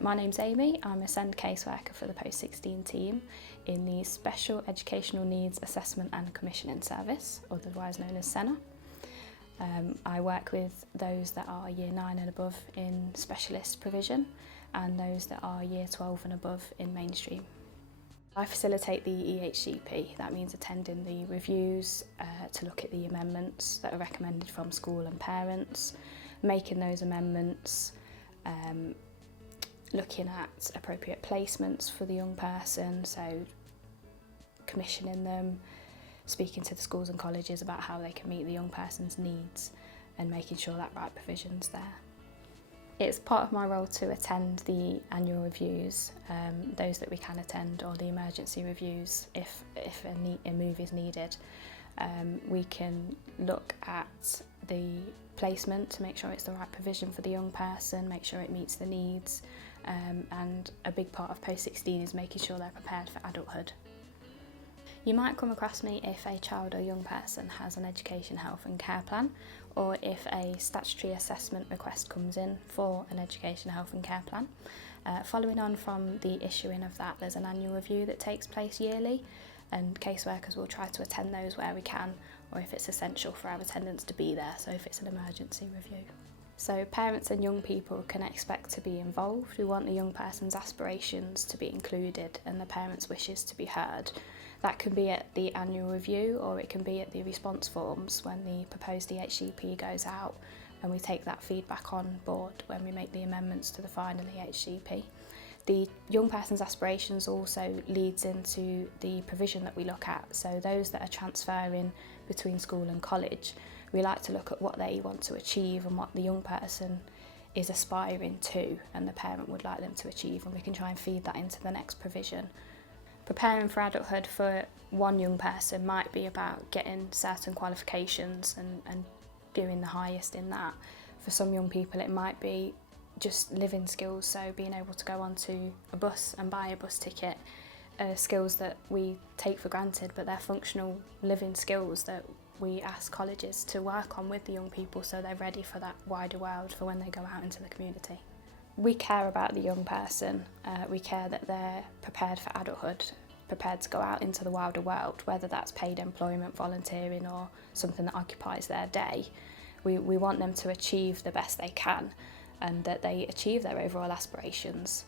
My name's Amy. I'm a SEND caseworker for the Post-16 team in the Special Educational Needs Assessment and Commissioning Service, otherwise known as SENA. I work with those that are Year 9 and above in specialist provision and those that are Year 12 and above in mainstream. I facilitate the EHCP. That means attending the reviews to look at the amendments that are recommended from school and parents, making those amendments, looking at appropriate placements for the young person, so commissioning them, speaking to the schools and colleges about how they can meet the young person's needs and making sure that right provision's there. It's part of my role to attend the annual reviews, those that we can attend, or the emergency reviews if a move is needed. We can look at the placement to make sure it's the right provision for the young person, make sure it meets the needs, and a big part of Post-16 is making sure they're prepared for adulthood. You might come across me if a child or young person has an education, health and care plan, or if a statutory assessment request comes in for an education, health and care plan. Following on from the issuing of that, there's an annual review that takes place yearly, and caseworkers will try to attend those where we can, or if it's essential for our attendance to be there, so if it's an emergency review. So parents and young people can expect to be involved. We want the young person's aspirations to be included and the parents' wishes to be heard. That can be at the annual review, or it can be at the response forms when the proposed EHCP goes out, and we take that feedback on board when we make the amendments to the final EHCP. The young person's aspirations also leads into the provision that we look at. So those that are transferring between school and college, we like to look at what they want to achieve and what the young person is aspiring to and the parent would like them to achieve, and we can try and feed that into the next provision. Preparing for adulthood for one young person might be about getting certain qualifications and doing the highest in that. For some young people it might be just living skills, so being able to go onto a bus and buy a bus ticket, skills that we take for granted, but they're functional living skills that we ask colleges to work on with the young people so they're ready for that wider world for when they go out into the community. We care about the young person, we care that they're prepared for adulthood, prepared to go out into the wider world, whether that's paid employment, volunteering or something that occupies their day. We want them to achieve the best they can and that they achieve their overall aspirations.